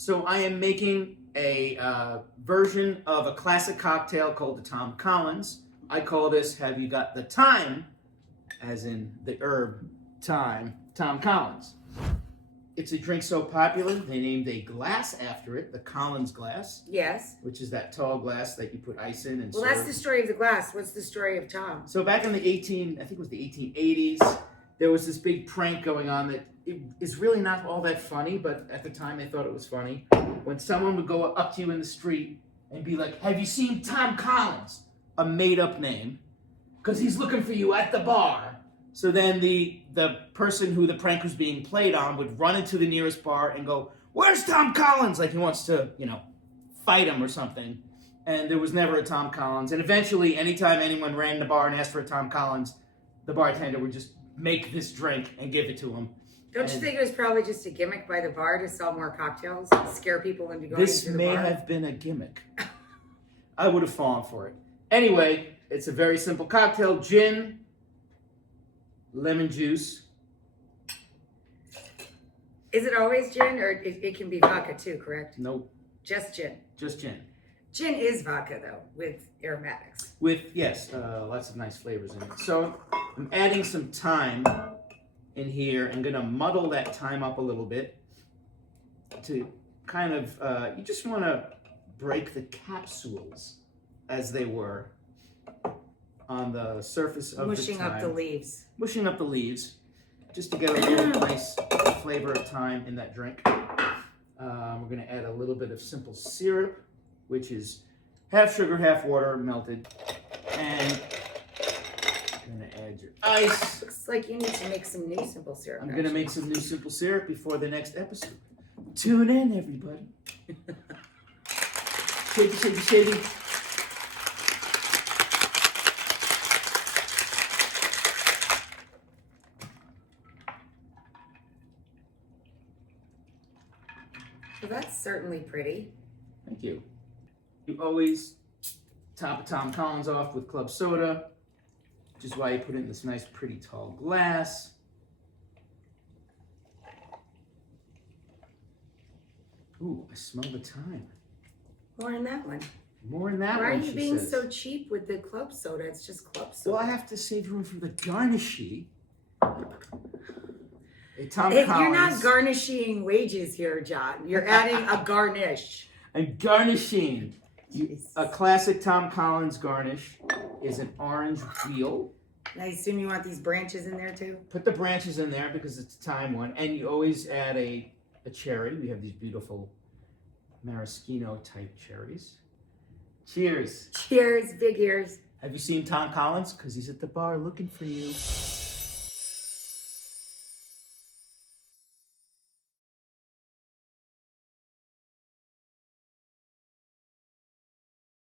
So I am making a version of a classic cocktail called the Tom Collins. I call this, have you got the thyme, as in the herb thyme, Tom Collins. It's a drink so popular, they named a glass after it, the Collins glass. Yes. Which is that tall glass that you put ice in and Well, serve. that's the story of the glass. What's the story of Tom? So back in the I think it was the 1880s, there was this big prank going on that is really not all that funny, but at the time they thought it was funny. When someone would go up to you in the street and be like, have you seen Tom Collins? A made-up name, because he's looking for you at the bar. So then the person who the prank was being played on would run into the nearest bar and go, where's Tom Collins? Like he wants to, fight him or something. And there was never a Tom Collins. And eventually, anytime anyone ran in the bar and asked for a Tom Collins, the bartender would just make this drink and give it to him. Don't you think it was probably just a gimmick by the bar to sell more cocktails, scare people into going This to the may bar? have been a gimmick. I would have fallen for it. Anyway, it's a very simple cocktail. Gin, lemon juice. Is it always gin, or it can be vodka too, correct? Nope. Just gin. Just gin. Gin is vodka, though, with aromatics. With, yes, lots of nice flavors in it. So I'm adding some thyme in here. I'm going to muddle that thyme up a little bit to kind of, you just want to break the capsules as they were on the surface of the thyme. Mushing up the leaves. Mushing up the leaves, just to get a little nice flavor of thyme in that drink. We're going to add a little bit of simple syrup, which is half sugar, half water, melted. And I'm going to add your ice. Looks like you need to make some new simple syrup. I'm going to make some new simple syrup before the next episode. Tune in, everybody. Shady, shady, shady. Well, that's certainly pretty. Thank you. You always top a Tom Collins off with club soda, which is why you put it in this nice, pretty tall glass. Ooh, I smell the thyme. More in that one. More in that Why one, are you she being says. so cheap with the club soda? It's just club soda. Well, I have to save room for the garnishy. A Tom You're Collins. not garnishing wages here, John. You're adding a garnish. I'm garnishing. Jeez. A classic Tom Collins garnish is an orange peel. I assume you want these branches in there too? Put the branches in there because it's a thyme one. And you always add a cherry. We have these beautiful maraschino type cherries. Cheers. Cheers, big ears. Have you seen Tom Collins? Because he's at the bar looking for you.